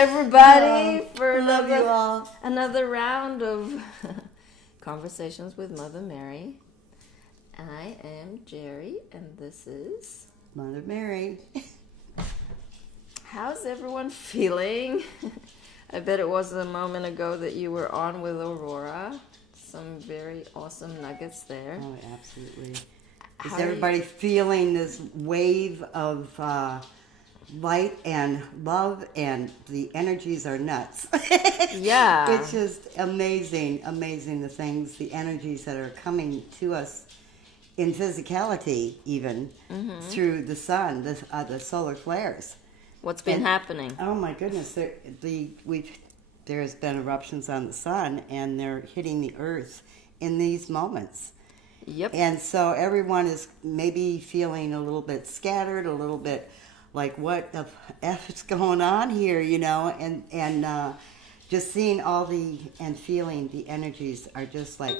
everybody for love you all. another round of Conversations with Mother Mary. I am Jeri, and this is Mother Mary. How's everyone feeling? I bet it was a moment ago that you were on with Aurora. Some very awesome nuggets there. Oh, absolutely. Is everybody feeling this wave of light and love, and the energies are nuts? Yeah. It's just amazing the things, the energies that are coming to us in physicality, even through the sun, the solar flares. What's been happening? Oh my goodness, there's been eruptions on the sun, and they're hitting the earth in these moments. Yep. And so everyone is maybe feeling a little bit scattered, a little bit like, what the F is going on here, and just seeing and feeling the energies are just like,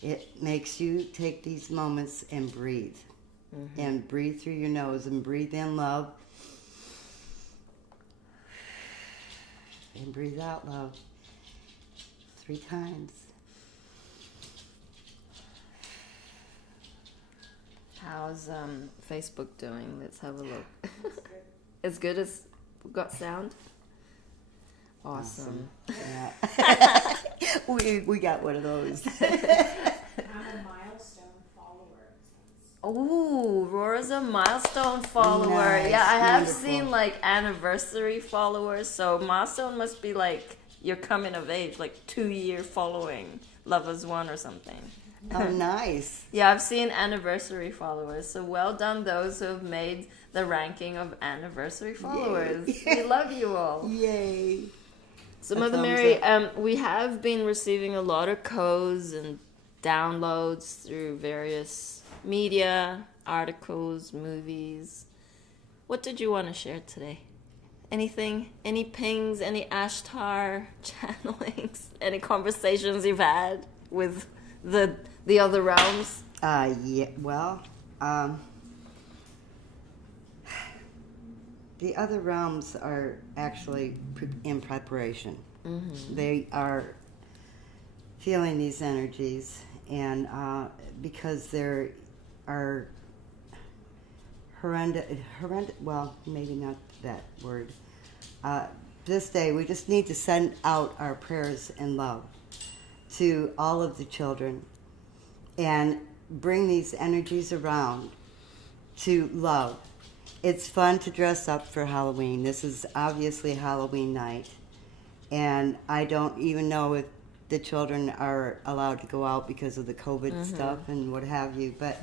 it makes you take these moments and breathe. And breathe through your nose and breathe in love. And breathe out love 3 times. How's Facebook doing? Let's have a look. As good as got sound? Awesome. Yeah. we got one of those. I'm a milestone follower. Oh, Rora's a milestone follower. Nice, Yeah, I have beautiful. seen like anniversary followers. So milestone must be like you're coming of age, like 2-year following Lovers One or something. Oh, nice. Yeah, I've seen anniversary followers. So well done those who have made the ranking of anniversary followers. We love you all. Yay. So A Mother thumbs Mary, up. we have been receiving a lot of codes and downloads through various media, articles, movies. What did you want to share today? Anything? Any pings? Any Ashtar channelings? Any conversations you've had with the other realms? Yeah, well, the other realms are actually in preparation. They are feeling these energies, and because there are horrendous, well, maybe not that word. This day, we just need to send out our prayers and love to all of the children and bring these energies around to love. It's fun to dress up for Halloween. This is obviously Halloween night, and I don't even know if the children are allowed to go out because of the COVID stuff and what have you, but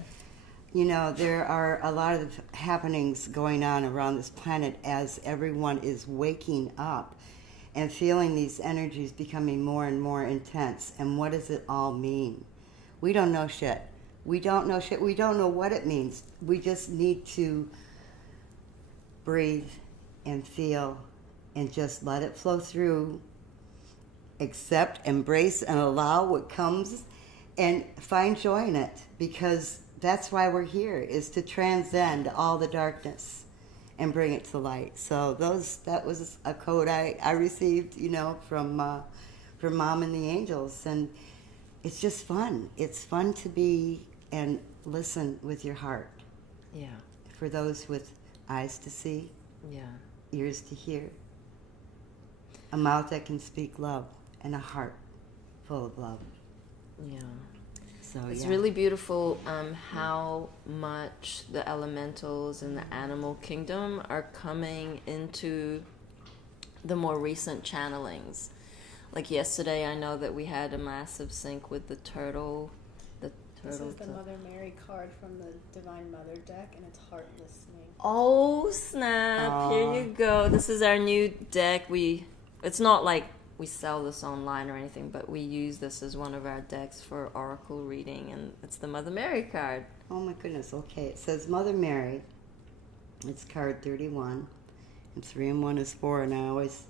there are a lot of happenings going on around this planet as everyone is waking up and feeling these energies becoming more and more intense. And what does it all mean? We don't know shit. We don't know shit. We don't know what it means. We just need to breathe and feel and just let it flow through. Accept, embrace, and allow what comes, and find joy in it, because that's why we're here, is to transcend all the darkness and bring it to light. So that was a code I received, from Mom and the Angels, and it's just fun. It's fun to be and listen with your heart. Yeah. For those with eyes to see, ears to hear, a mouth that can speak love, and a heart full of love. Yeah. So It's really beautiful how much the elementals in the animal kingdom are coming into the more recent channelings. Like yesterday, I know that we had a massive sync with the turtle. This is the Mother Mary card from the Divine Mother deck, and it's heart listening. Oh, snap. Here you go. This is our new deck. It's not like we sell this online or anything, but we use this as one of our decks for oracle reading, and it's the Mother Mary card. Oh my goodness, okay. It says Mother Mary. It's card 31. And 3 and 1 is 4, and I always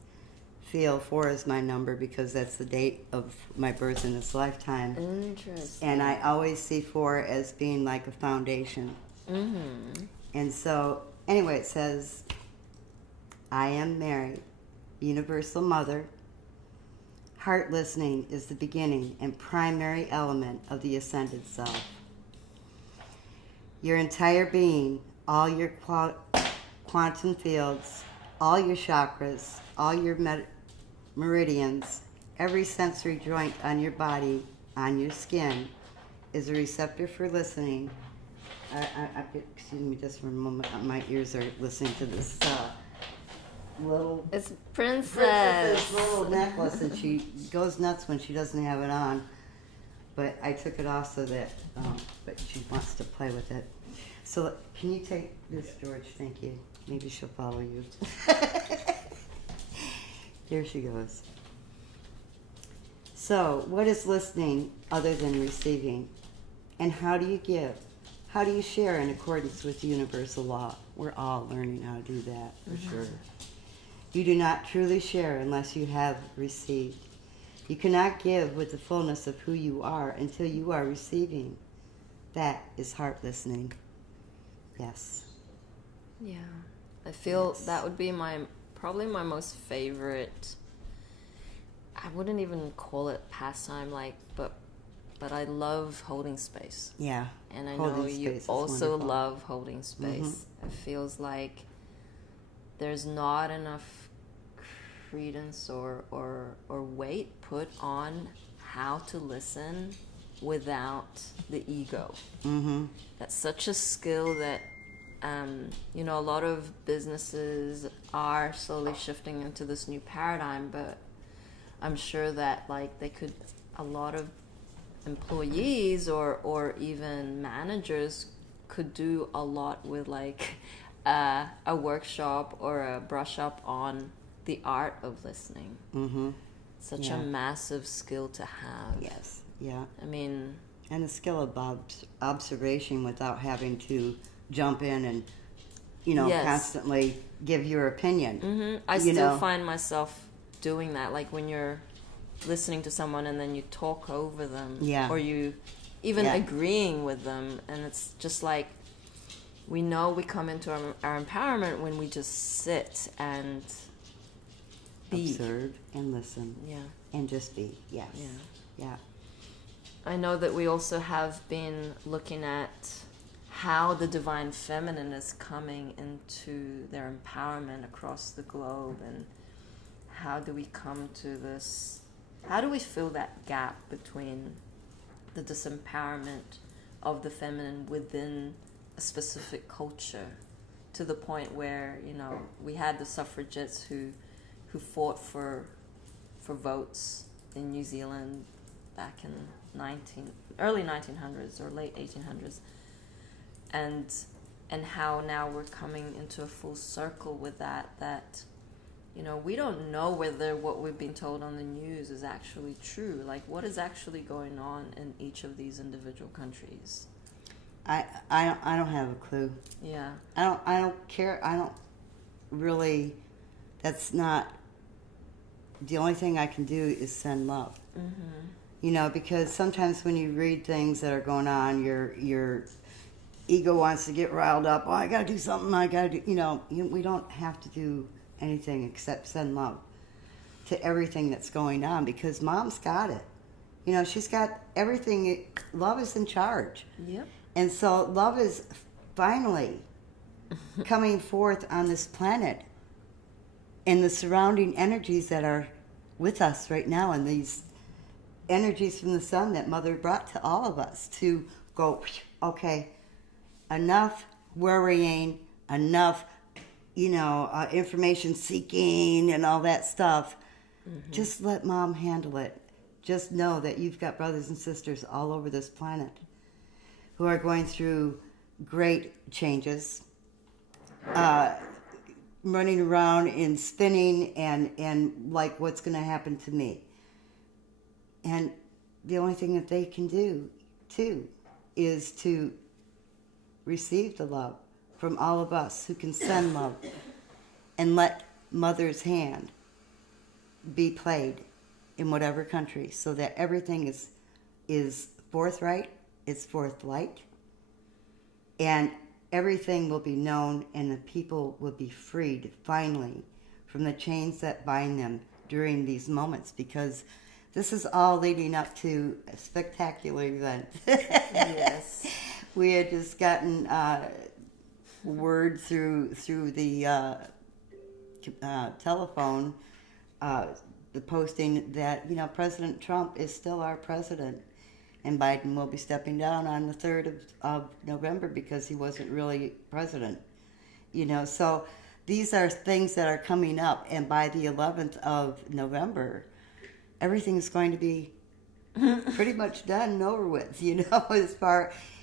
feel 4 is my number because that's the date of my birth in this lifetime. Interesting. And I always see 4 as being like a foundation. And so, anyway, it says, I am Mary, universal mother. Heart listening is the beginning and primary element of the ascended self. Your entire being, all your quantum fields, all your chakras, all your meridians, every sensory joint on your body, on your skin, is a receptor for listening. Excuse me just for a moment. My ears are listening to this little... It's Princess. Princess's little necklace, and she goes nuts when she doesn't have it on. But I took it off so that, but she wants to play with it. So can you take this, George? Thank you. Maybe she'll follow you. Here she goes. So, what is listening other than receiving? And how do you give? How do you share in accordance with universal law? We're all learning how to do that, for sure. You do not truly share unless you have received. You cannot give with the fullness of who you are until you are receiving. That is heart listening. Yes. Yeah. I feel that would be probably my most favorite. I wouldn't even call it pastime, but I love holding space. Yeah. And I know you also love holding space. Mm-hmm. It feels like there's not enough credence or weight put on how to listen without the ego. Mm-hmm. That's such a skill that a lot of businesses are slowly shifting into this new paradigm, but I'm sure that a lot of employees or even managers could do a lot with a workshop or a brush up on the art of listening. Mm-hmm. Such a massive skill to have. Yes, yeah. I mean... And the skill of observation without having to jump in and, constantly give your opinion. Mm-hmm. I still find myself doing that, like when you're listening to someone and then you talk over them. Yeah. Or you even agreeing with them. And it's just like, we know we come into our empowerment when we just sit and be. Observe and listen. Yeah. And just be. Yes. Yeah. Yeah. I know that we also have been looking at how the divine feminine is coming into their empowerment across the globe, and how do we come to this, how do we fill that gap between the disempowerment of the feminine within a specific culture, to the point where, we had the suffragettes who fought for votes in New Zealand back in early 1900s or late 1800s, and how now we're coming into a full circle with that we don't know whether what we've been told on the news is actually true. Like, what is actually going on in each of these individual countries? I don't have a clue. Yeah. I don't care. I don't really. That's not. The only thing I can do is send love. Mm-hmm. Because sometimes when you read things that are going on, your ego wants to get riled up. Oh, I got to do something. I got to do. We don't have to do anything except send love to everything that's going on, because Mom's got it. She's got everything. Love is in charge. Yep. And so love is finally coming forth on this planet, and the surrounding energies that are with us right now, and these energies from the sun that Mother brought to all of us to go, okay, enough worrying, enough, information seeking and all that stuff. Mm-hmm. Just let Mom handle it. Just know that you've got brothers and sisters all over this planet who are going through great changes, running around and spinning and like, what's going to happen to me? And the only thing that they can do, too, is to receive the love from all of us who can send love, and let Mother's hand be played in whatever country, so that everything is forthright, it's forthright, and everything will be known, and the people will be freed finally from the chains that bind them during these moments, because this is all leading up to a spectacular event. Yes. We had just gotten word through the telephone, the posting that, President Trump is still our president, and Biden will be stepping down on the 3rd of November because he wasn't really president. So these are things that are coming up, and by the 11th of November, everything's going to be pretty much done and over with,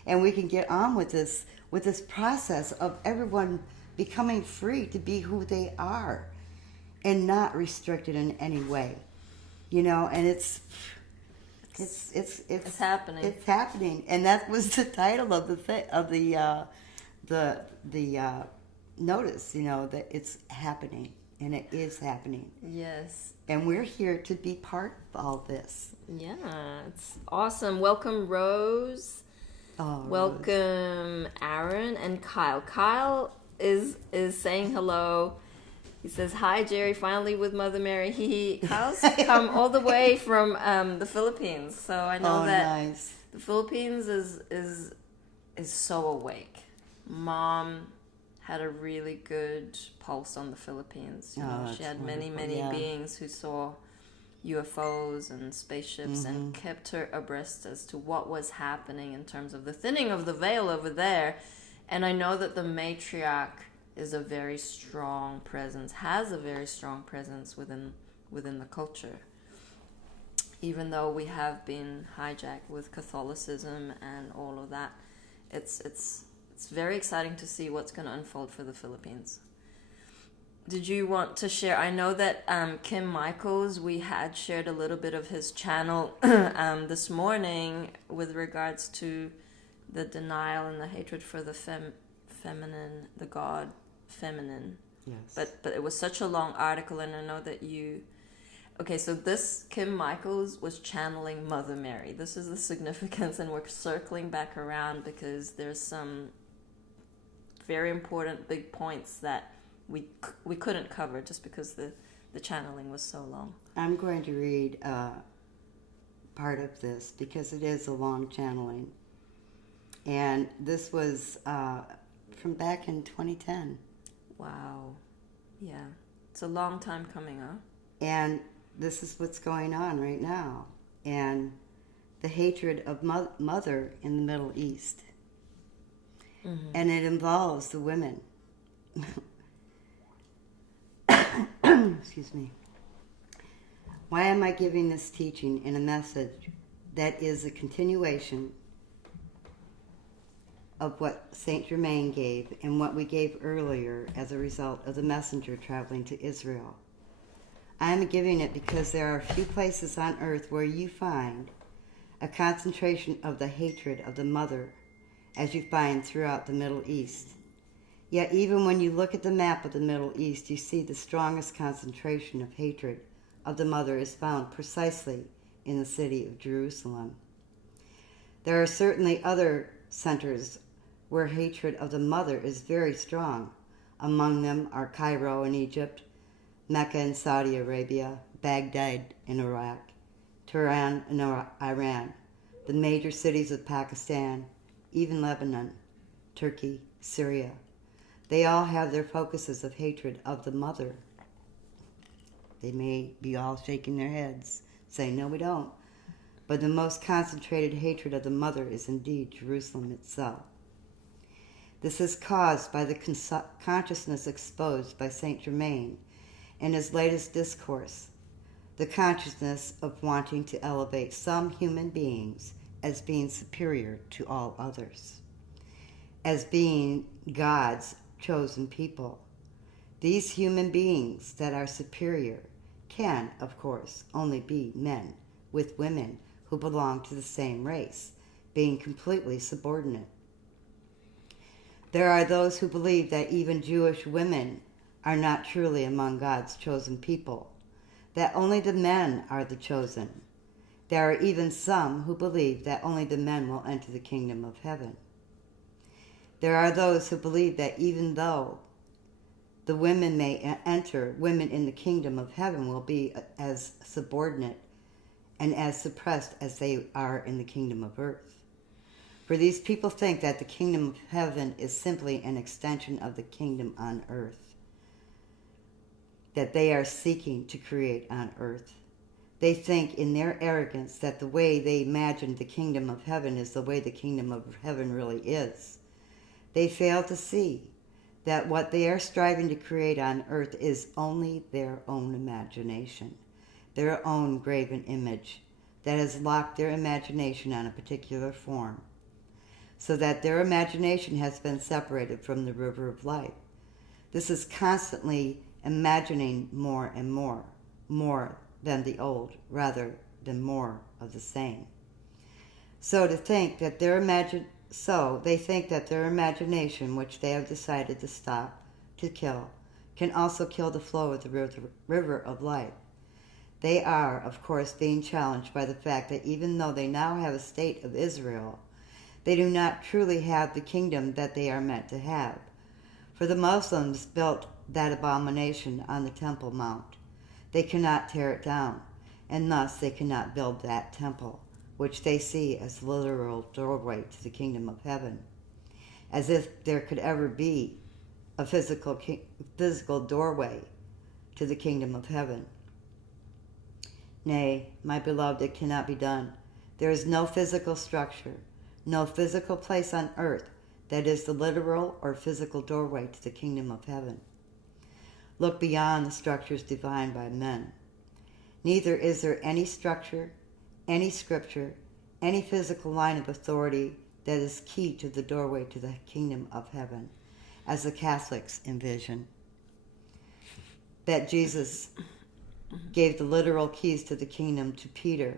and we can get on with this process of everyone becoming free to be who they are and not restricted in any way, and it's happening. It's happening, and that was the title of the notice, that it's happening, and it is happening. Yes. And we're here to be part of all this. Yeah, it's awesome. Welcome, Rose. Oh, welcome, Rose. Aaron and Kyle. Kyle is saying hello. He says, "Hi, Jerry. Finally with Mother Mary." Kyle's come all the way from the Philippines, so I know that nice. The Philippines is so awake. Mom had a really good pulse on the Philippines. She had many beings who saw UFOs and spaceships and kept her abreast as to what was happening in terms of the thinning of the veil over there. And I know that the matriarch is a very strong presence, has a very strong presence within the culture. Even though we have been hijacked with Catholicism and all of that, it's very exciting to see what's going to unfold for the Philippines. Did you want to share? I know that Kim Michaels, we had shared a little bit of his channel this morning with regards to the denial and the hatred for the feminine, the god feminine. Yes. But it was such a long article, and I know that you... Okay, so this Kim Michaels was channeling Mother Mary. This is the significance, and we're circling back around because there's some very important big points that we couldn't cover just because the channeling was so long. I'm going to read part of this because it is a long channeling. And this was from back in 2010. Wow. Yeah. It's a long time coming up. And this is what's going on right now. And the hatred of mother in the Middle East. Mm-hmm. And it involves the women. Excuse me. Why am I giving this teaching in a message that is a continuation of what Saint Germain gave and what we gave earlier as a result of the messenger traveling to Israel? I am giving it because there are few places on earth where you find a concentration of the hatred of the mother as you find throughout the Middle East. Yet even when you look at the map of the Middle East, you see the strongest concentration of hatred of the mother is found precisely in the city of Jerusalem. There are certainly other centers where hatred of the mother is very strong. Among them are Cairo in Egypt, Mecca in Saudi Arabia, Baghdad in Iraq, Tehran in Iran, the major cities of Pakistan, even Lebanon, Turkey, Syria. They all have their focuses of hatred of the mother. They may be all shaking their heads, saying, no, we don't. But the most concentrated hatred of the mother is indeed Jerusalem itself. This is caused by the consciousness exposed by Saint Germain in his latest discourse, the consciousness of wanting to elevate some human beings as being superior to all others, as being God's chosen people. These human beings that are superior can, of course, only be men with women who belong to the same race, being completely subordinate. There are those who believe that even Jewish women are not truly among God's chosen people, that only the men are the chosen. There are even some who believe that only the men will enter the kingdom of heaven. There are those who believe that even though the women may enter, women in the kingdom of heaven will be as subordinate and as suppressed as they are in the kingdom of earth. For these people think that the kingdom of heaven is simply an extension of the kingdom on earth that they are seeking to create on earth. They think in their arrogance that the way they imagine the kingdom of heaven is the way the kingdom of heaven really is. They fail to see that what they are striving to create on earth is only their own imagination, their own graven image that has locked their imagination on a particular form, so that their imagination has been separated from the river of life. This is constantly imagining more and more than the old, rather than more of the same. So they think that their imagination, which they have decided to stop, to kill, can also kill the flow of the river of life. They are, of course, being challenged by the fact that even though they now have a state of Israel, they do not truly have the kingdom that they are meant to have. For the Muslims built that abomination on the Temple Mount. They cannot tear it down, and thus they cannot build that temple, which they see as the literal doorway to the kingdom of heaven, as if there could ever be a physical doorway to the kingdom of heaven. Nay, my beloved, it cannot be done. There is no physical structure, no physical place on earth that is the literal or physical doorway to the kingdom of heaven. Look beyond the structures defined by men. Neither is there any structure, any scripture, any physical line of authority that is key to the doorway to the kingdom of heaven, as the Catholics envision. That Jesus gave the literal keys to the kingdom to Peter,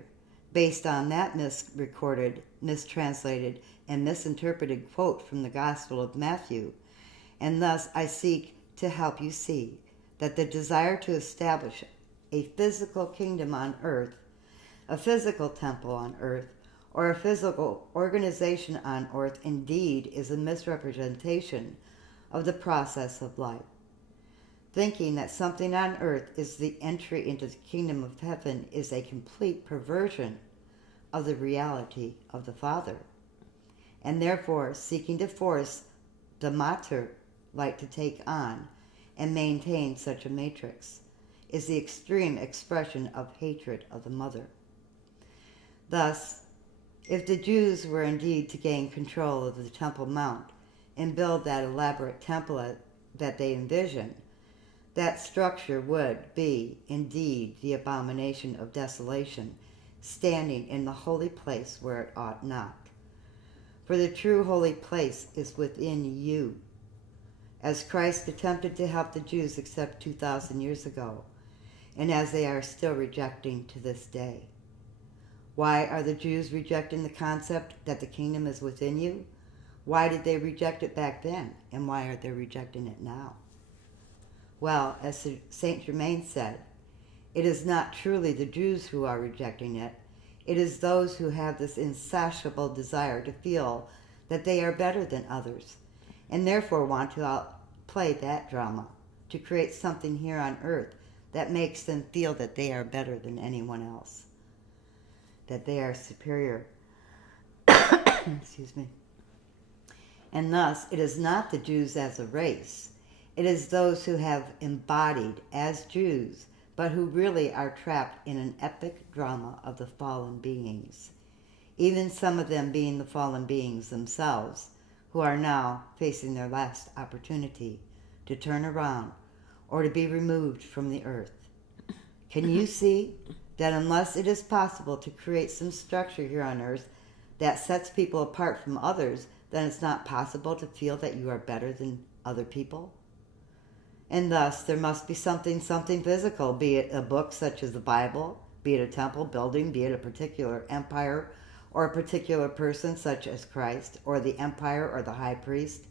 based on that misrecorded, mistranslated, and misinterpreted quote from the Gospel of Matthew. And thus I seek to help you see that the desire to establish a physical kingdom on earth, a physical temple on earth, or a physical organization on earth indeed is a misrepresentation of the process of life. Thinking that something on earth is the entry into the kingdom of heaven is a complete perversion of the reality of the Father, and therefore seeking to force the mater like to take on and maintain such a matrix is the extreme expression of hatred of the mother. Thus, if the Jews were indeed to gain control of the Temple Mount and build that elaborate temple that they envision, that structure would be indeed the abomination of desolation, standing in the holy place where it ought not. For the true holy place is within you, as Christ attempted to help the Jews accept 2,000 years ago, and as they are still rejecting to this day. Why are the Jews rejecting the concept that the kingdom is within you? Why did they reject it back then, and why are they rejecting it now? Well, as Saint Germain said, it is not truly the Jews who are rejecting it. It is those who have this insatiable desire to feel that they are better than others, and therefore want to outplay that drama, to create something here on earth that makes them feel that they are better than anyone else, that they are superior. Excuse me. And thus, it is not the Jews as a race. It is those who have embodied as Jews, but who really are trapped in an epic drama of the fallen beings, even some of them being the fallen beings themselves, who are now facing their last opportunity to turn around or to be removed from the earth. Can you see that unless it is possible to create some structure here on earth that sets people apart from others, then it's not possible to feel that you are better than other people? And thus there must be something physical, be it a book such as the Bible, be it a temple building, be it a particular empire or a particular person such as Christ, or the empire or the high priest.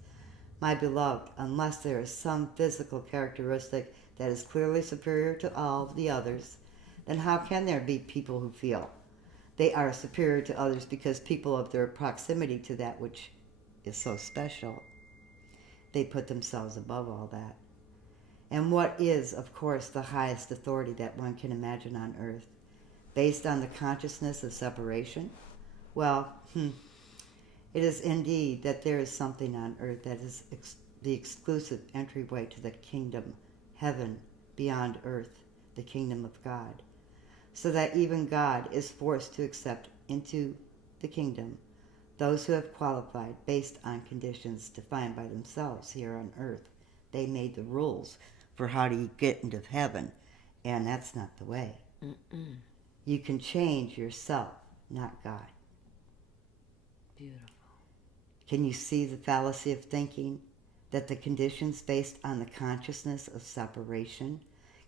My beloved, unless there is some physical characteristic that is clearly superior to all of the others, then how can there be people who feel they are superior to others because people of their proximity to that which is so special, they put themselves above all that? And what is, of course, the highest authority that one can imagine on earth? Based on the consciousness of separation? Well, it is indeed that there is something on earth that is the exclusive entryway to the kingdom, heaven, beyond earth, the kingdom of God. So that even God is forced to accept into the kingdom those who have qualified based on conditions defined by themselves here on earth. They made the rules for how do you get into heaven, and that's not the way. You can change yourself, not God. Beautiful. Can you see the fallacy of thinking that the conditions based on the consciousness of separation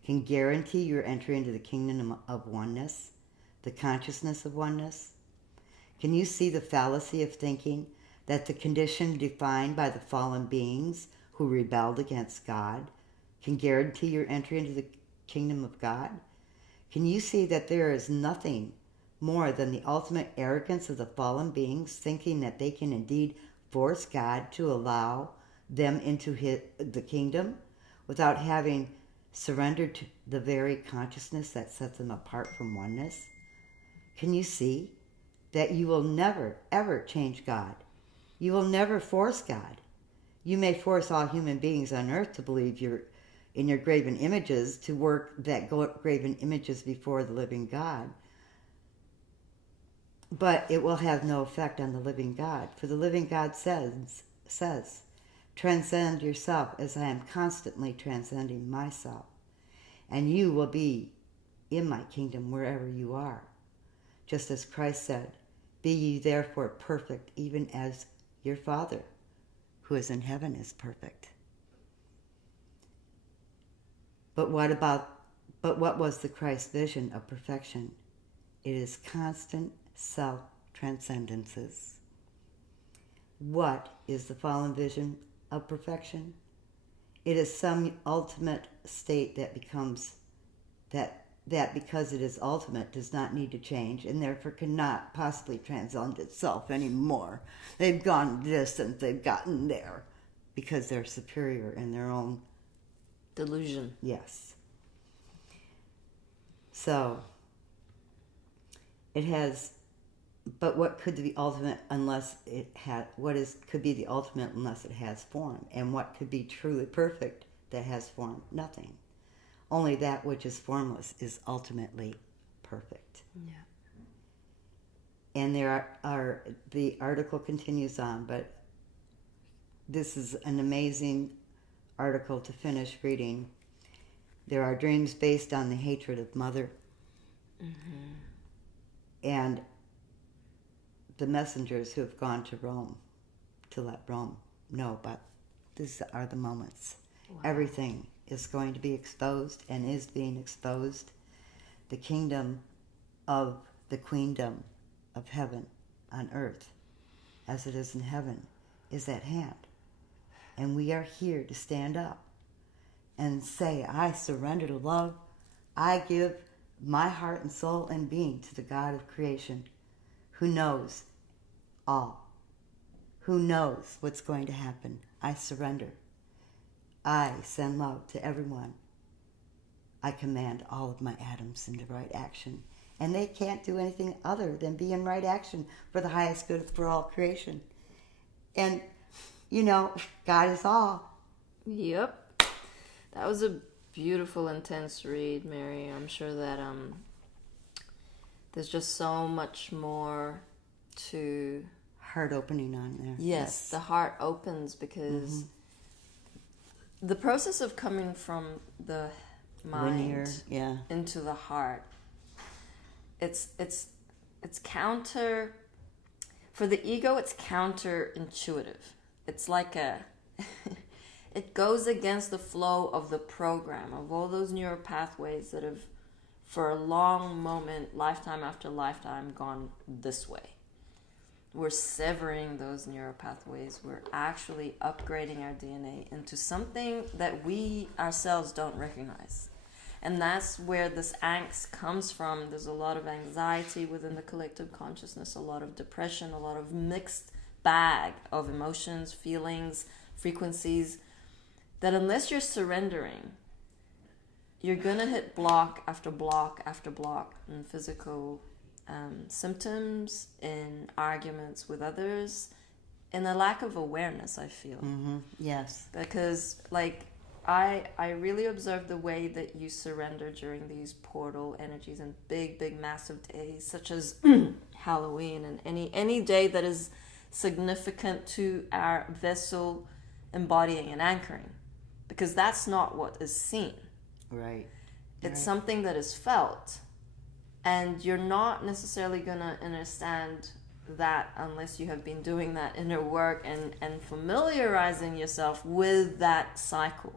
can guarantee your entry into the kingdom of oneness, the consciousness of oneness? Can you see the fallacy of thinking that the condition defined by the fallen beings who rebelled against God can guarantee your entry into the kingdom of God? Can you see that there is nothing more than the ultimate arrogance of the fallen beings thinking that they can indeed force God to allow them into the kingdom without having surrendered to the very consciousness that sets them apart from oneness? Can you see that you will never, ever change God? You will never force God. You may force all human beings on earth to believe you're in your graven images, to work that graven images before the living God. But it will have no effect on the living God. For the living God says, transcend yourself as I am constantly transcending myself. And you will be in my kingdom wherever you are. Just as Christ said, be ye therefore perfect, even as your Father, who is in heaven, is perfect. But what was the Christ vision of perfection? It is constant self-transcendences. What is the fallen vision of perfection? It is some ultimate state that becomes that because it is ultimate does not need to change and therefore cannot possibly transcend itself anymore. They've gone distant, they've gotten there because they're superior in their own delusion. Yes. So it has, but what could be the ultimate unless it had, could be the ultimate unless it has form? And what could be truly perfect that has form? Nothing. Only that which is formless is ultimately perfect. Yeah. And there are the article continues on, but this is an amazing article to finish reading. There are dreams based on the hatred of mother. Mm-hmm. And the messengers who have gone to Rome to let Rome know, but these are the moments. Wow. Everything is going to be exposed and is being exposed. The kingdom of the queendom of heaven on earth, as it is in heaven, is at hand. And we are here to stand up and say, I surrender to love. I give my heart and soul and being to the God of creation, who knows all, who knows what's going to happen. I surrender. I send love to everyone. I command all of my atoms into right action. And they can't do anything other than be in right action for the highest good for all creation. And, God is all. Yep. That was a beautiful, intense read, Mary. I'm sure that there's just so much more to... Heart opening on there. Yes, the heart opens because the process of coming from the mind into the heart, it's counter... For the ego, it's counterintuitive. It's like it goes against the flow of the program, of all those neural pathways that have, for a long moment, lifetime after lifetime, gone this way. We're severing those neural pathways. We're actually upgrading our DNA into something that we ourselves don't recognize. And that's where this angst comes from. There's a lot of anxiety within the collective consciousness, a lot of depression, a lot of mixed bag of emotions, feelings, frequencies, that unless you're surrendering you're gonna hit block after block after block in physical symptoms, in arguments with others, in a lack of awareness, I feel. Yes. Because, like, I really observe the way that you surrender during these portal energies and big, massive days, such as Halloween and any day that is significant to our vessel embodying and anchoring. Because that's not what is seen. Right. It's something that is felt. And you're not necessarily going to understand that unless you have been doing that inner work and familiarizing yourself with that cycle.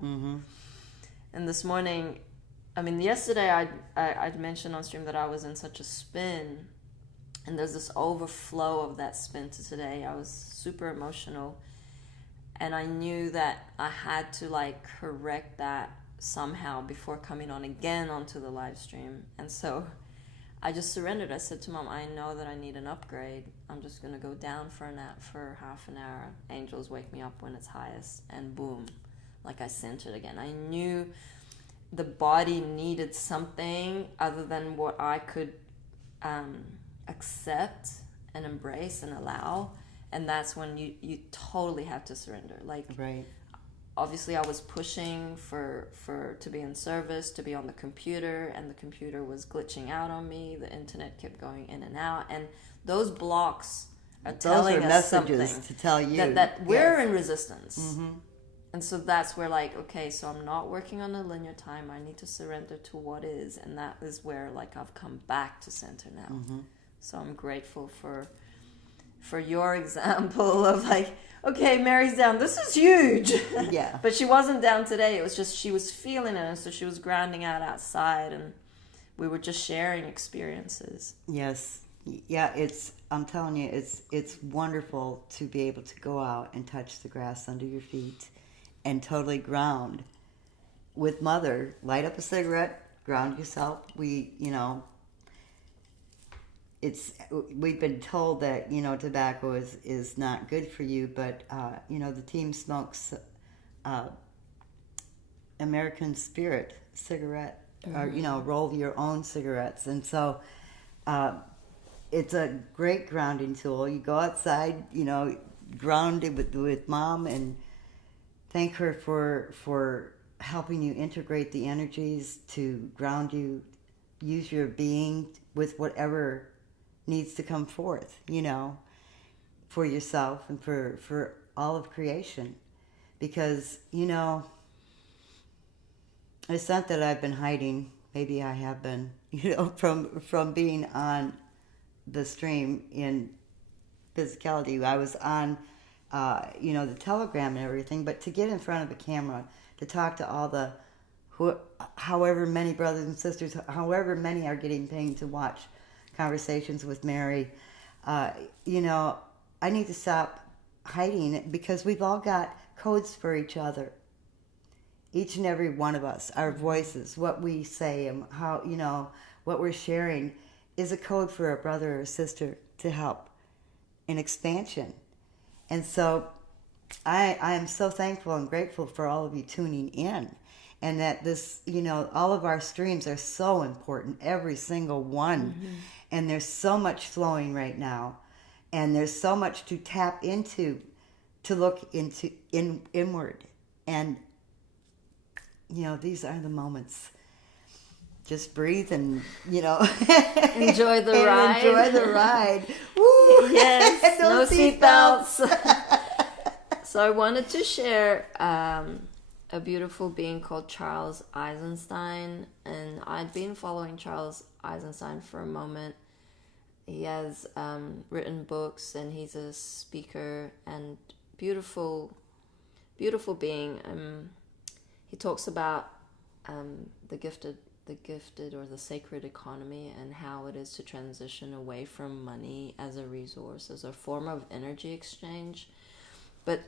And this morning, I mean, yesterday I'd mentioned on stream that I was in such a spin, and there's this overflow of that spin to today. I was super emotional, and I knew that I had to like correct that somehow before coming on again onto the live stream. And so I just surrendered. I said to Mom, I know that I need an upgrade. I'm just going to go down for a nap for half an hour. Angels wake me up when it's highest. And boom, like I centered again. I knew the body needed something other than what I could accept and embrace and allow. And that's when you totally have to surrender. Like, Right. Obviously, I was pushing for to be in service, to be on the computer, and the computer was glitching out on me. The internet kept going in and out, and those blocks are telling us messages something to tell you that we're in resistance. And so that's where, like, okay, so I'm not working on a linear time. I need to surrender to what is, and that is where, like, I've come back to center now. So I'm grateful for your example of, like, okay, Mary's down. This is huge. Yeah. But she wasn't down today. It was just she was feeling it, and so she was grounding out outside, and we were just sharing experiences. Yes. Yeah, I'm telling you, it's wonderful to be able to go out and touch the grass under your feet and totally ground with Mother. Light up a cigarette, ground yourself. We've been told that, tobacco is not good for you, but, the team smokes American Spirit cigarette, or, roll your own cigarettes. And so it's a great grounding tool. You go outside, ground it with Mom and thank her for helping you integrate the energies to ground you, use your being with whatever needs to come forth, for yourself and for all of creation. Because, it's not that I've been hiding. Maybe I have been, from being on the stream in physicality. I was on, the telegram and everything, but to get in front of a camera, to talk to all the, however many brothers and sisters, however many are getting paid to watch conversations with Mary, I need to stop hiding it, because we've all got codes for each other. Each and every one of us, our voices, what we say, and how, what we're sharing is a code for a brother or sister to help in expansion. And so I am so thankful and grateful for all of you tuning in. And that this, all of our streams are so important, every single one. And there's so much flowing right now. And there's so much to tap into, to look into inward. And, these are the moments. Just breathe and, Enjoy the ride. Enjoy the ride. Woo! Yes, no seatbelts. So I wanted to share a beautiful being called Charles Eisenstein, and I'd been following Charles Eisenstein for a moment. He has written books, and he's a speaker and beautiful being. He talks about the gifted or the sacred economy, and how it is to transition away from money as a resource, as a form of energy exchange. But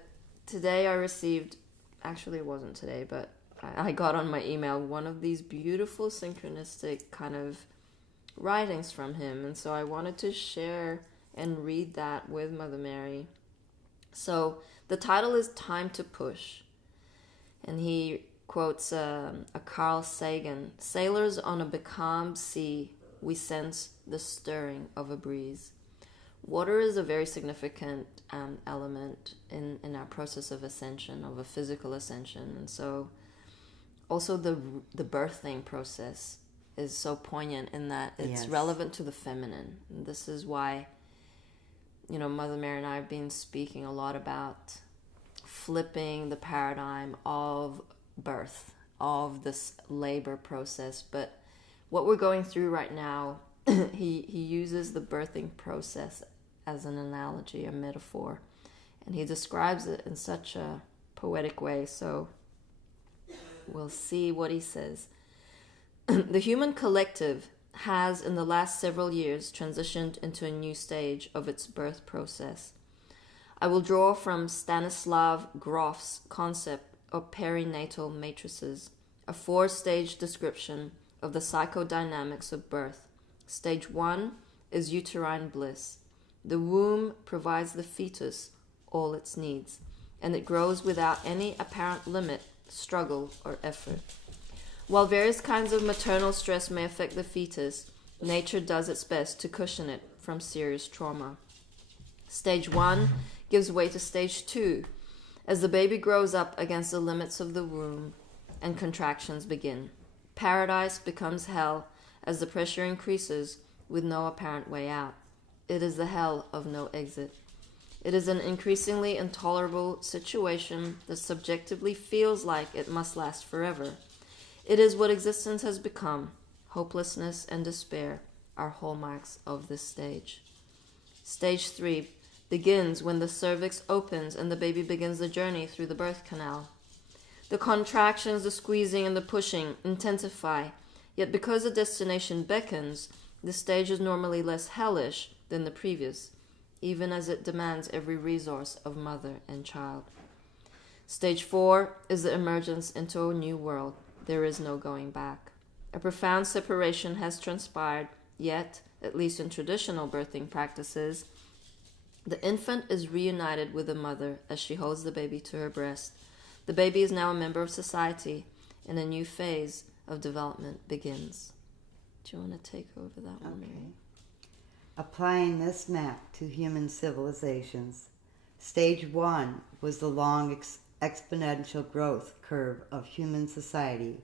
today I received, actually it wasn't today, but I got on my email one of these beautiful synchronistic kind of writings from him, and so I wanted to share and read that with Mother Mary. So the title is Time to Push, and he quotes a Carl Sagan, "Sailors on a becalmed sea, we sense the stirring of a breeze." Water is a very significant element in our process of ascension, of a physical ascension. And so also the birthing process is so poignant in that it's relevant to the feminine. And this is why, Mother Mary and I have been speaking a lot about flipping the paradigm of birth, of this labor process. But what we're going through right now, he uses the birthing process as an analogy, a metaphor, and he describes it in such a poetic way. So we'll see what he says. The human collective has in the last several years transitioned into a new stage of its birth process. I will draw from Stanislav Grof's concept of perinatal matrices, a 4-stage description of the psychodynamics of birth. Stage 1 is uterine bliss. The womb provides the fetus all its needs, and it grows without any apparent limit, struggle, or effort. While various kinds of maternal stress may affect the fetus, nature does its best to cushion it from serious trauma. Stage 1 gives way to stage 2, as the baby grows up against the limits of the womb and contractions begin. Paradise becomes hell as the pressure increases with no apparent way out. It is the hell of no exit. It is an increasingly intolerable situation that subjectively feels like it must last forever. It is what existence has become. Hopelessness and despair are hallmarks of this stage. Stage 3 begins when the cervix opens and the baby begins the journey through the birth canal. The contractions, the squeezing, and the pushing intensify, yet because the destination beckons, the stage is normally less hellish than the previous, even as it demands every resource of mother and child. Stage 4 is the emergence into a new world. There is no going back. A profound separation has transpired, yet, at least in traditional birthing practices, the infant is reunited with the mother as she holds the baby to her breast. The baby is now a member of society, and a new phase of development begins. Do you want to take over that one, Mary? Applying this map to human civilizations, stage 1 was the long exponential growth curve of human society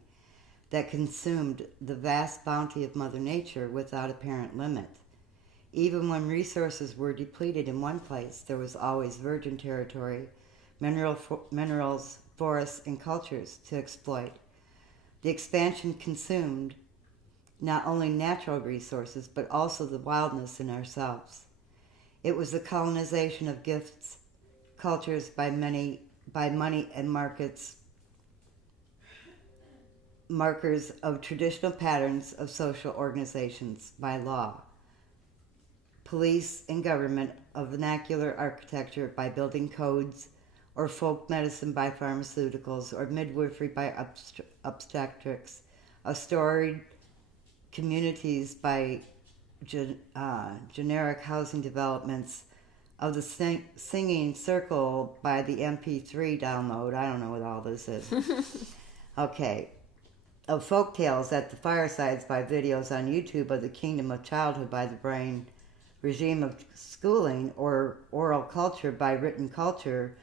that consumed the vast bounty of Mother Nature without apparent limit. Even when resources were depleted in one place, there was always virgin territory, minerals, forests, and cultures to exploit. The expansion consumed not only natural resources, but also the wildness in ourselves. It was the colonization of gifts, cultures by money and markers of traditional patterns of social organizations by law, police and government, of vernacular architecture by building codes, or folk medicine by pharmaceuticals, or midwifery by obstetrics, of storied communities by generic housing developments, of the singing circle by the MP3 download. I don't know what all this is. Okay. Of folk tales at the firesides by videos on YouTube, of the kingdom of childhood by the brain regime of schooling, or oral culture by written culture,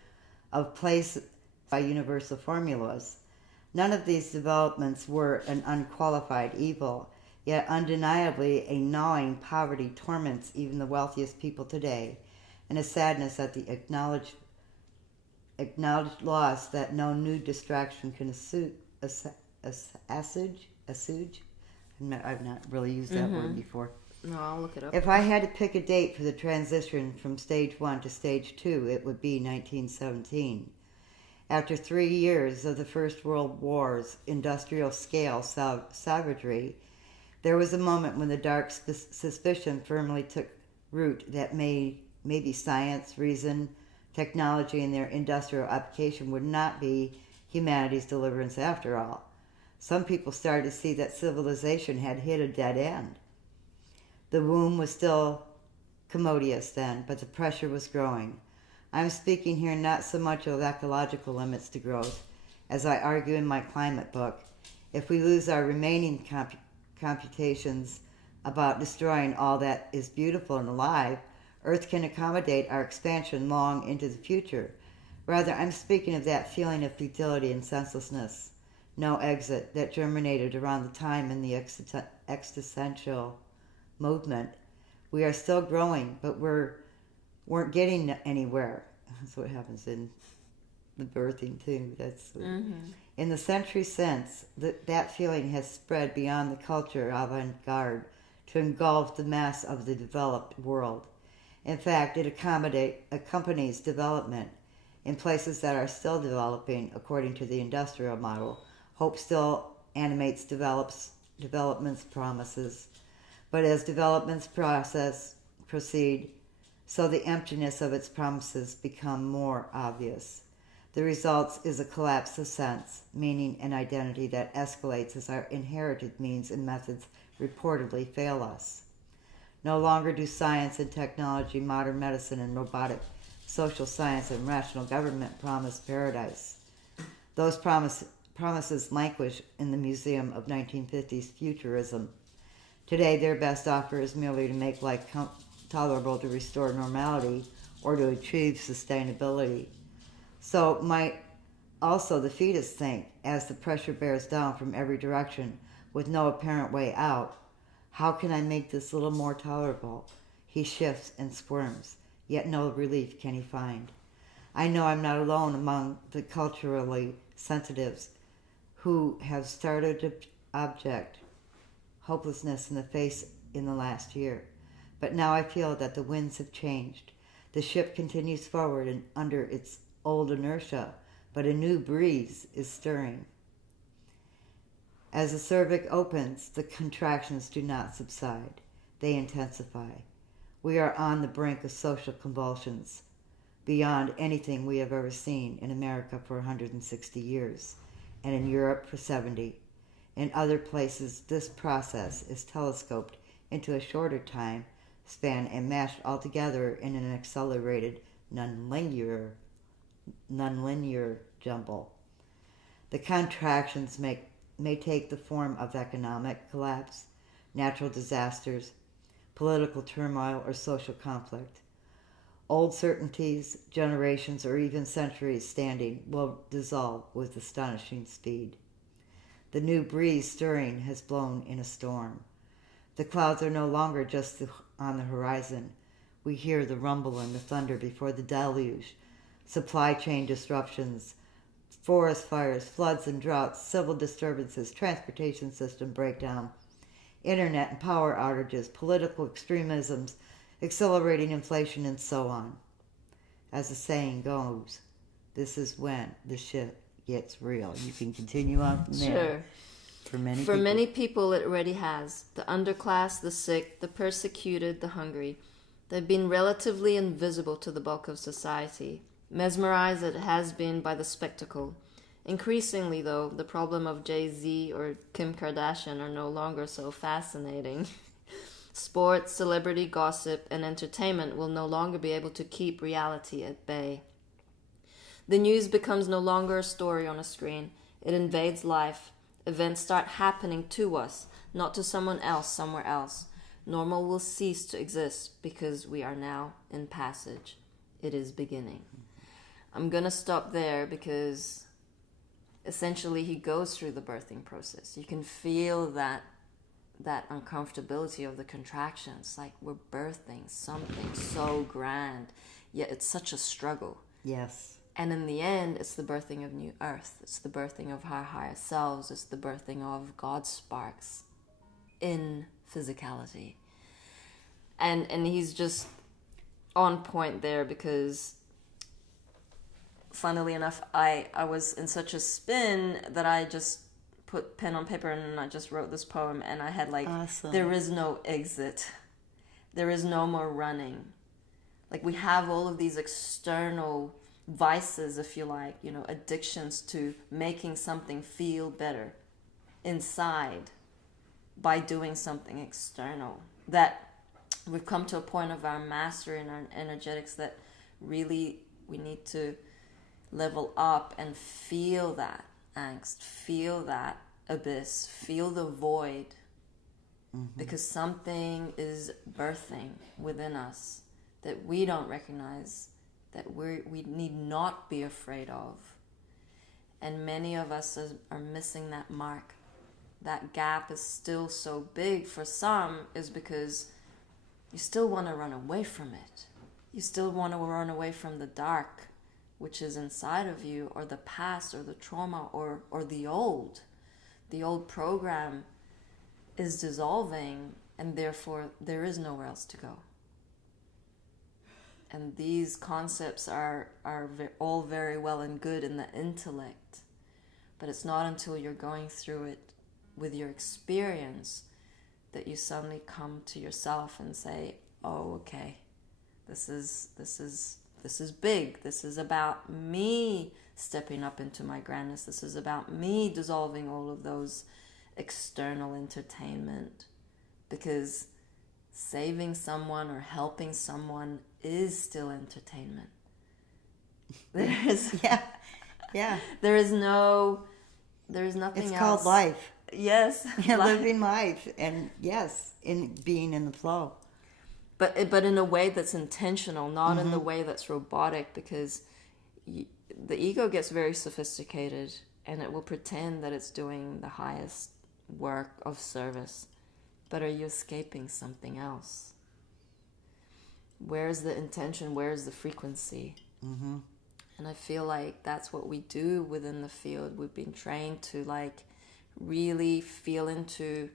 of place by universal formulas. None of these developments were an unqualified evil, yet undeniably a gnawing poverty torments even the wealthiest people today, and a sadness at the acknowledged loss that no new distraction can assuage. I've not really used that word before. No, I'll look it up. If I had to pick a date for the transition from stage 1 to stage 2, it would be 1917. After 3 years of the First World War's industrial-scale savagery, there was a moment when the dark suspicion firmly took root that maybe science, reason, technology, and their industrial application would not be humanity's deliverance after all. Some people started to see that civilization had hit a dead end. The womb was still commodious then, but the pressure was growing. I'm speaking here not so much of ecological limits to growth As I argue in my climate book, if we lose our remaining computations about destroying all that is beautiful and alive, Earth can accommodate our expansion long into the future. Rather, I'm speaking of that feeling of futility and senselessness, no exit, that germinated around the time in the existential movement. We are still growing, but weren't getting anywhere. That's what happens in the birthing too. That's in the century since, that feeling has spread beyond the culture avant-garde to engulf the mass of the developed world. In fact, it accompanies development in places that are still developing according to the industrial model. Hope still animates development's promises, but as development's proceed, so the emptiness of its promises become more obvious. The result is a collapse of sense, meaning, and identity that escalates as our inherited means and methods reportedly fail us. No longer do science and technology, modern medicine and robotic, social science and rational government promise paradise. Those promises languish in the museum of 1950s futurism. Today, their best offer is merely to make life tolerable, to restore normality, or to achieve sustainability. So might also the fetus think, as the pressure bears down from every direction with no apparent way out, how can I make this a little more tolerable? He shifts and squirms, yet no relief can he find. I know I'm not alone among the culturally sensitives who have started to object hopelessness in the face in the last year. But now I feel that the winds have changed. The ship continues forward and under its old inertia, but a new breeze is stirring. As the cervix opens, the contractions do not subside. They intensify. We are on the brink of social convulsions, beyond anything we have ever seen in America for 160 years, and in Europe for 70. In other places, this process is telescoped into a shorter time span and mashed all together in an accelerated, nonlinear jumble. The contractions may take the form of economic collapse, natural disasters, political turmoil, or social conflict. Old certainties, generations, or even centuries standing will dissolve with astonishing speed. The new breeze stirring has blown in a storm. The clouds are no longer just on the horizon. We hear the rumble and the thunder before the deluge, supply chain disruptions, forest fires, floods and droughts, civil disturbances, transportation system breakdown, internet and power outages, political extremisms, accelerating inflation, and so on. As the saying goes, this is when the shit gets real. You can continue on from there. Sure. For many people, it already has. The underclass, the sick, the persecuted, the hungry. They've been relatively invisible to the bulk of society. Mesmerized it has been by the spectacle. Increasingly, though, the problem of Jay-Z or Kim Kardashian are no longer so fascinating. Sports, celebrity gossip, and entertainment will no longer be able to keep reality at bay. The news becomes no longer a story on a screen. It invades life. Events start happening to us, not to someone else somewhere else. Normal will cease to exist because we are now in passage. It is beginning. I'm going to stop there because essentially he goes through the birthing process. You can feel that uncomfortability of the contractions, like we're birthing something so grand, yet it's such a struggle. Yes. And in the end, it's the birthing of new earth. It's the birthing of our higher selves. It's the birthing of God's sparks in physicality. And he's just on point there because, funnily enough, I was in such a spin that I just put pen on paper and I just wrote this poem, and I had awesome. There is no exit. There is no more running. Like, we have all of these external vices, if you like, addictions to making something feel better inside by doing something external. That we've come to a point of our mastery and our energetics that really we need to level up and feel that angst, feel that abyss, feel the void, because something is birthing within us that we don't recognize, that we need not be afraid of. And many of us are missing that mark. That gap is still so big for some, is because you still want to run away from it. You still want to run away from the dark, which is inside of you, or the past, or the trauma, or the old. The old program is dissolving, and therefore there is nowhere else to go. And these concepts are all very well and good in the intellect, but it's not until you're going through it with your experience that you suddenly come to yourself and say, oh, okay, this is big. This is about me stepping up into my grandness. This is about me dissolving all of those external entertainment, because saving someone or helping someone is still entertainment. There's there's nothing else. It's called life. Yes. Living life, and yes, in being in the flow. But in a way that's intentional, not in the way that's robotic, because the ego gets very sophisticated and it will pretend that it's doing the highest work of service. But are you escaping something else? Where's the intention? Where's the frequency? Mm-hmm. And I feel like that's what we do within the field. We've been trained to really feel into,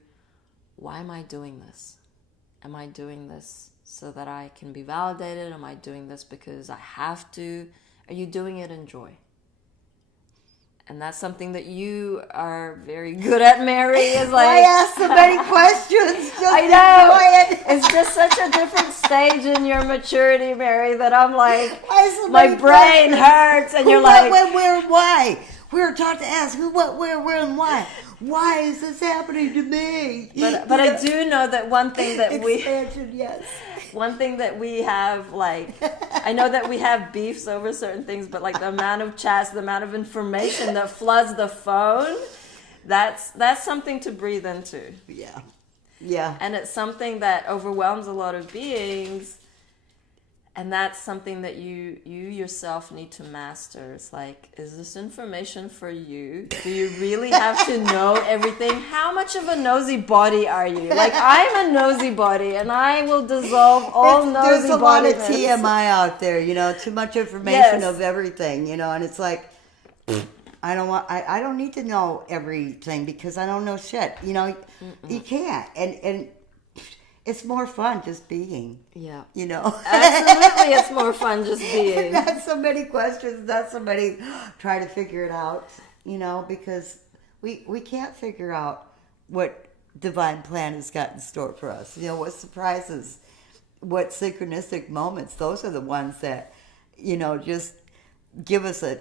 why am I doing this? Am I doing this so that I can be validated? Am I doing this because I have to? Are you doing it in joy? And that's something that you are very good at, Mary. Is I ask so many questions. I know. It's just such a different stage in your maturity, Mary, that I'm like, my brain hurts, and you're like, when, where, why? We were taught to ask who, what, where, and why. Why is this happening to me? But I do know that one thing that expansion, yes. One thing that we have, I know that we have beefs over certain things, but the amount of chats, the amount of information that floods the phone, that's something to breathe into. Yeah. Yeah. And it's something that overwhelms a lot of beings, and that's something that you yourself need to master. It's is this information for you? Do you really have to know everything? How much of a nosy body are you? I'm a nosy body, and I will dissolve all nosy bodiness. There's a lot of TMI out there, too much information of everything, and it's I don't need to know everything because I don't know shit. You can't. And it's more fun just being. Yeah. Absolutely, it's more fun just being. Not so many questions, not so many try to figure it out, because we can't figure out what divine plan has got in store for us. What surprises, what synchronistic moments. Those are the ones that, just give us a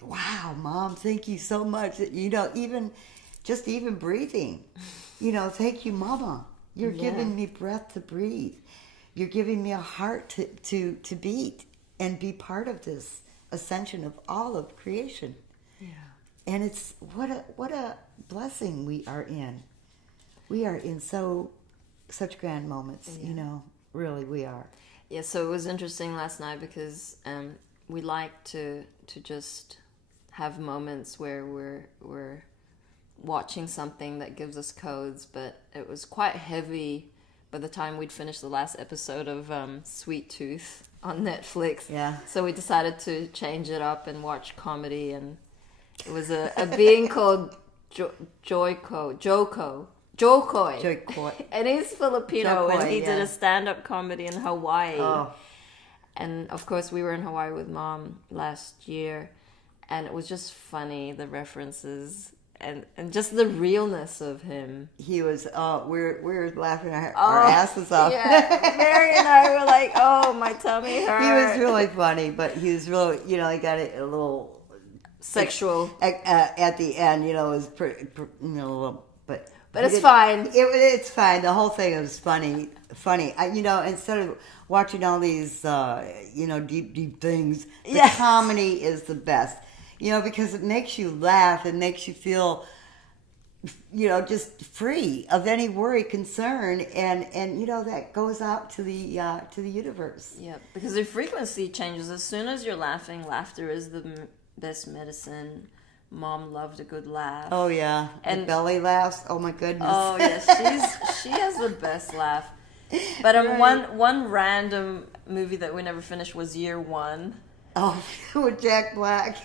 wow, Mom, thank you so much. Even breathing, thank you, Mama. You're giving me breath to breathe. You're giving me a heart to beat and be part of this ascension of all of creation. Yeah. And it's what a blessing we are in. We are in such grand moments, really we are. Yeah, so it was interesting last night because we like to just have moments where we're watching something that gives us codes, but it was quite heavy by the time we'd finished the last episode of Sweet Tooth on Netflix. Yeah. So we decided to change it up and watch comedy, and it was a being called Jokoi. And he's Filipino, and he did a stand-up comedy in Hawaii. Oh. And of course we were in Hawaii with Mom last year, and it was just funny, the references and just the realness of him. He was, we're laughing our asses off. Yeah, Mary and I were like, oh, my tummy hurt. He was really funny, but he was really, he got a little sexual at the end. It was pretty, but it's fine. It's fine. The whole thing was funny. Instead of watching all these, deep things, the comedy is the best. because it makes you laugh. It makes you feel, just free of any worry, concern, and that goes out to the universe. Yeah, because the frequency changes. As soon as you're laughing, laughter is the best medicine. Mom loved a good laugh. Oh yeah, and the belly laughs. Oh my goodness. Oh yeah, she has the best laugh. But Right. one random movie that we never finished was Year One. Oh, with Jack Black.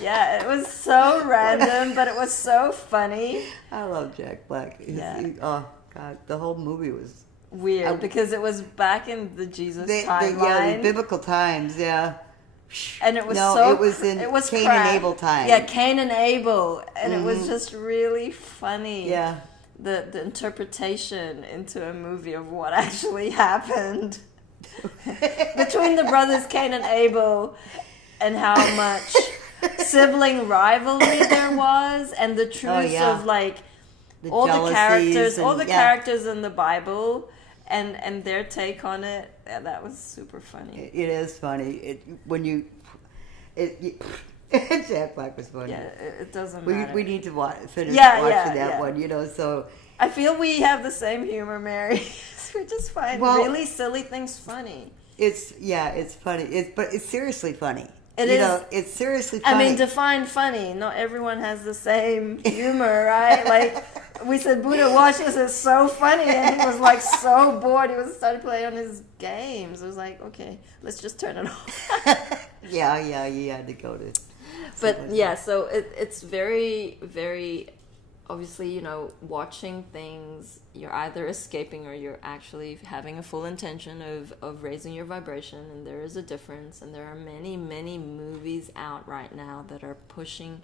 Yeah, it was so random, but it was so funny. I love Jack Black. Yeah. Oh God, the whole movie was Weird, because it was back in the Jesus the timeline. biblical times. Yeah. And it was it was in Cain crap. and Abel time. Yeah, Cain and Abel, and it was just really funny. Yeah. The interpretation into a movie of what actually happened between the brothers Cain and Abel, and how much sibling rivalry there was, and the truths of like all the characters in the Bible, and their take on it. Yeah, that was super funny. It is funny. Jack Black was funny. Yeah, it doesn't matter. We need to finish Yeah, watching that yeah. one. So I feel we have the same humor, Mary. We just find really silly things funny. it's funny. But it's seriously funny. It is. It's seriously funny. I mean, define funny. Not everyone has the same humor, right? Like we said, Buddha watches is so funny, and he was like so bored. He started playing on his games. It was like, okay, let's just turn it off. yeah, you had to go to. But yeah, so it's very, very obviously, watching things, you're either escaping or you're actually having a full intention of raising your vibration, and there is a difference. And there are many, many movies out right now that are pushing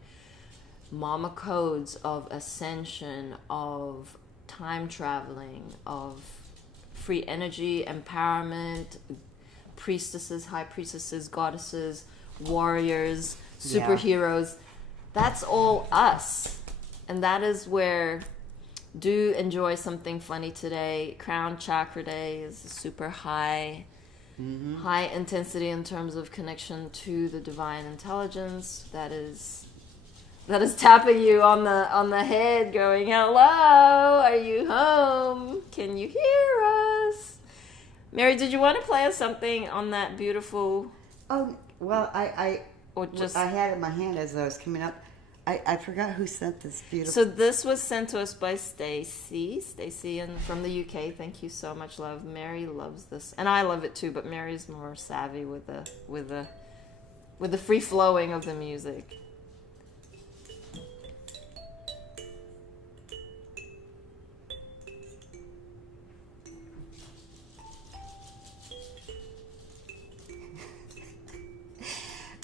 mama codes of ascension, of time traveling, of free energy, empowerment, priestesses, high priestesses, goddesses, warriors, superheroes. That's all us. And that is where do enjoy something funny today. Crown Chakra Day is super high intensity in terms of connection to the divine intelligence. That is tapping you on the head, going, "Hello, are you home? Can you hear us?" Mary, did you want to play us something on that beautiful? Oh well, I had it in my hand as I was coming up. I forgot who sent this beautiful. So this was sent to us by Stacy, and from the UK. Thank you so much, love. Mary loves this, and I love it too. But Mary's more savvy with the free flowing of the music.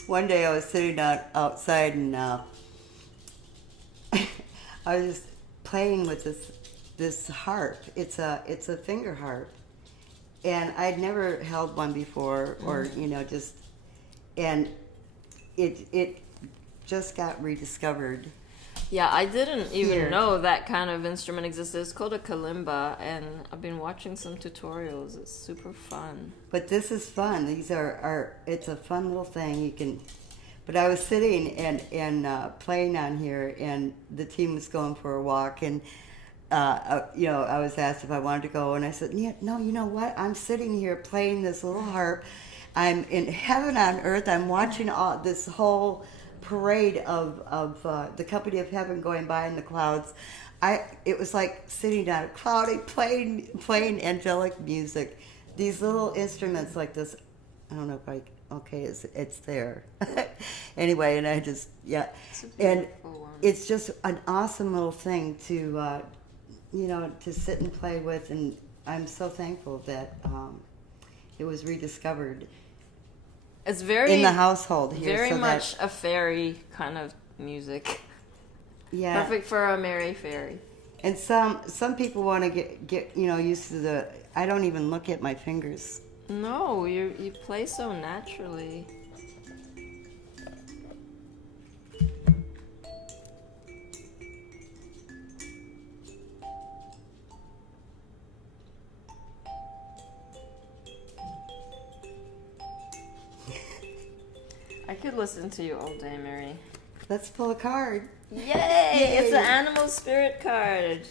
One day I was sitting outside and I was just playing with this harp. It's a finger harp, and I'd never held one before, or and it just got rediscovered. Yeah, I didn't even know that kind of instrument existed. It's called a kalimba, and I've been watching some tutorials. It's super fun. But this is fun. These are it's a fun little thing you can. But I was sitting and playing on here, and the team was going for a walk, and I was asked if I wanted to go, and I said, yeah, no, you know what? I'm sitting here playing this little harp. I'm in heaven on earth. I'm watching this whole parade of the company of heaven going by in the clouds. It was like sitting on a cloudy playing angelic music. These little instruments like this. I don't know if it's there. Anyway, and I just and it's just an awesome little thing to to sit and play with, and I'm so thankful that it was rediscovered. It's very in the household here, very much a fairy kind of music. Yeah, perfect for a merry fairy. And some people want to get used to the. I don't even look at my fingers. No, you play so naturally. I could listen to you all day, Mary. Let's pull a card. Yay! It's an animal spirit card.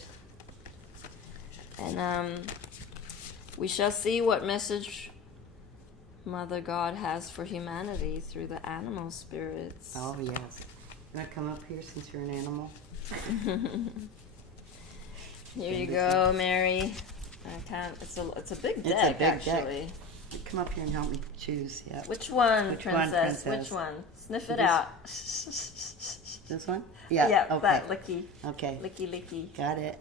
And we shall see what message Mother God has for humanity through the animal spirits. Oh, yes. You want to come up here since you're an animal? Here you go, Mary. I can't. It's a big deck, It's a big actually. Deck. Come up here and help me choose. Yeah. Which one, Which princess? one, Which one? Sniff it This- out. This one? Yeah. Yeah, Okay. that licky. Okay. Licky, licky. Got it.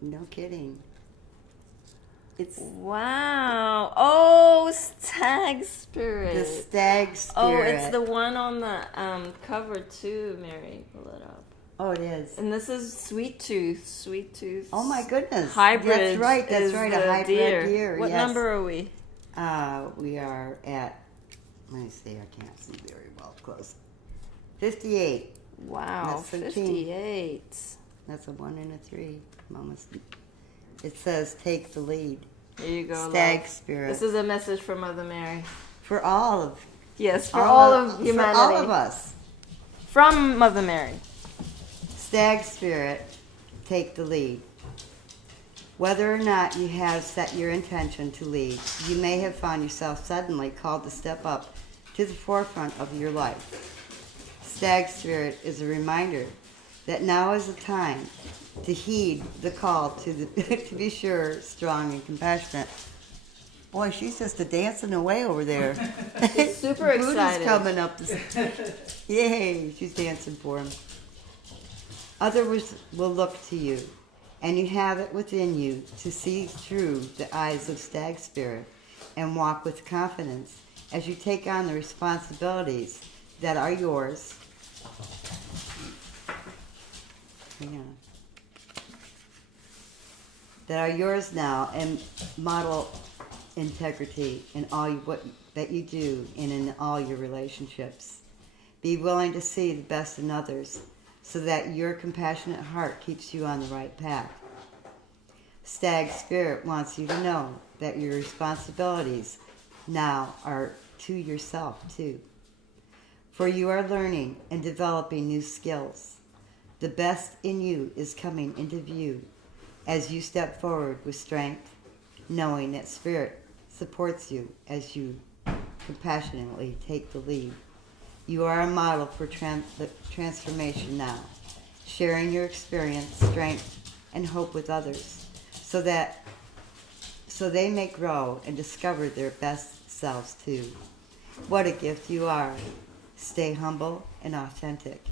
No kidding. It's Wow. Oh, stag spirit. the stag spirit. Oh, it's the one on the cover too, Mary. Pull it up. Oh, it is. And this is Sweet Tooth. Sweet Tooth. Oh my goodness. Hybrid. That's right. That's is right. the A hybrid deer. What yes. number are we? We are at. Let me see. I can't see very well close. 58. Wow, That's 13. 58. That's a 1 and a 3. Mama's. It says take the lead. Here you go, Stag love. spirit. This is a message from Mother Mary. For all of. Yes, for all of For humanity. all of us. From Mother Mary. Stag spirit, take the lead. Whether or not you have set your intention to lead, you may have found yourself suddenly called to step up to the forefront of your life. Stag spirit is a reminder that now is the time to heed the call to be sure, strong, and compassionate. Boy, she's just a dancing away over there. She's super Buddha's excited. coming up. Yay, she's dancing for him. Others will look to you, and you have it within you to see through the eyes of stag spirit and walk with confidence as you take on the responsibilities that are yours. Hang on. That are yours now, and model integrity in all that you do and in all your relationships. Be willing to see the best in others, so that your compassionate heart keeps you on the right path. Stag spirit wants you to know that your responsibilities now are to yourself too. For you are learning and developing new skills. The best in you is coming into view as you step forward with strength, knowing that spirit supports you as you compassionately take the lead. You are a model for transformation now, sharing your experience, strength, and hope with others, so they may grow and discover their best selves too. What a gift you are. Stay humble and authentic,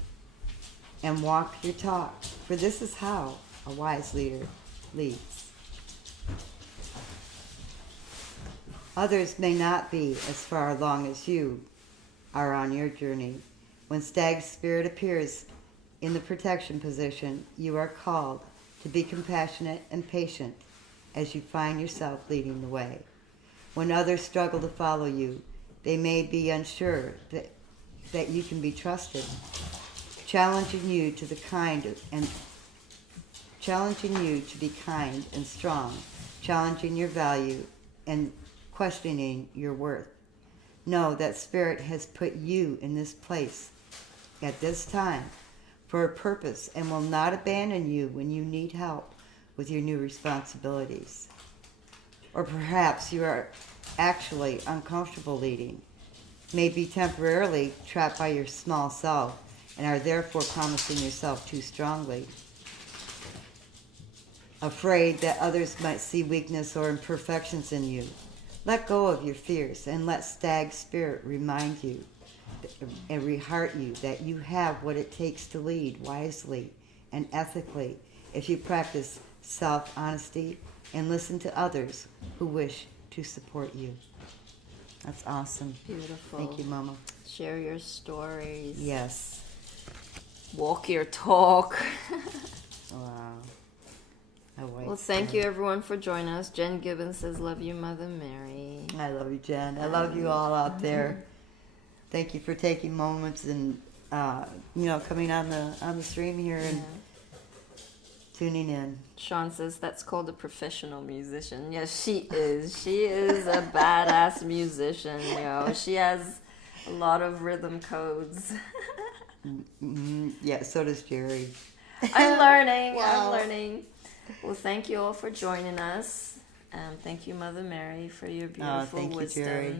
and walk your talk, for this is how a wise leader leads. Others may not be as far along as you are on your journey. When stag spirit appears in the protection position, you are called to be compassionate and patient as you find yourself leading the way. When others struggle to follow you, they may be unsure that you can be trusted, challenging you to be kind and strong, challenging your value and questioning your worth. Know that Spirit has put you in this place at this time for a purpose and will not abandon you when you need help with your new responsibilities. Or perhaps you are actually uncomfortable leading, may be temporarily trapped by your small self and are therefore promising yourself too strongly. Afraid that others might see weakness or imperfections in you. Let go of your fears and let stag spirit remind you and reheart you that you have what it takes to lead wisely and ethically if you practice self-honesty and listen to others who wish to support you. That's awesome. Beautiful. Thank you, Mama. Share your stories. Yes. Walk your talk. Wow. Well, thank you everyone for joining us. Jen Gibbons says, love you, Mother Mary. I love you, Jen. I love you all out there. Thank you for taking moments and coming on the stream here and tuning in. Sean says that's called a professional musician. Yes, she is. She is a badass musician, She has a lot of rhythm codes. Yeah, so does Jerry. I'm learning. Wow. I'm learning. Well, thank you all for joining us. Thank you, Mother Mary, for your beautiful thank you, wisdom. Jerry.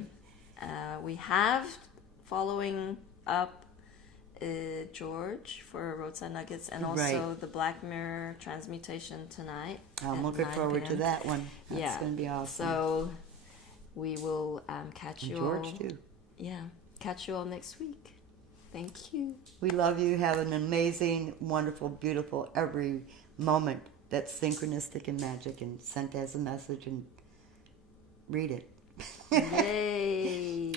We have following up George for Roadside Nuggets and also the Black Mirror Transmutation tonight. I'm at looking 9 forward to p.m. that one. That's going to be awesome. So we will catch and you George, all. too. Yeah, catch you all next week. Thank you. We love you. Have an amazing, wonderful, beautiful every moment that's synchronistic and magic and sent as a message, and read it. Yay.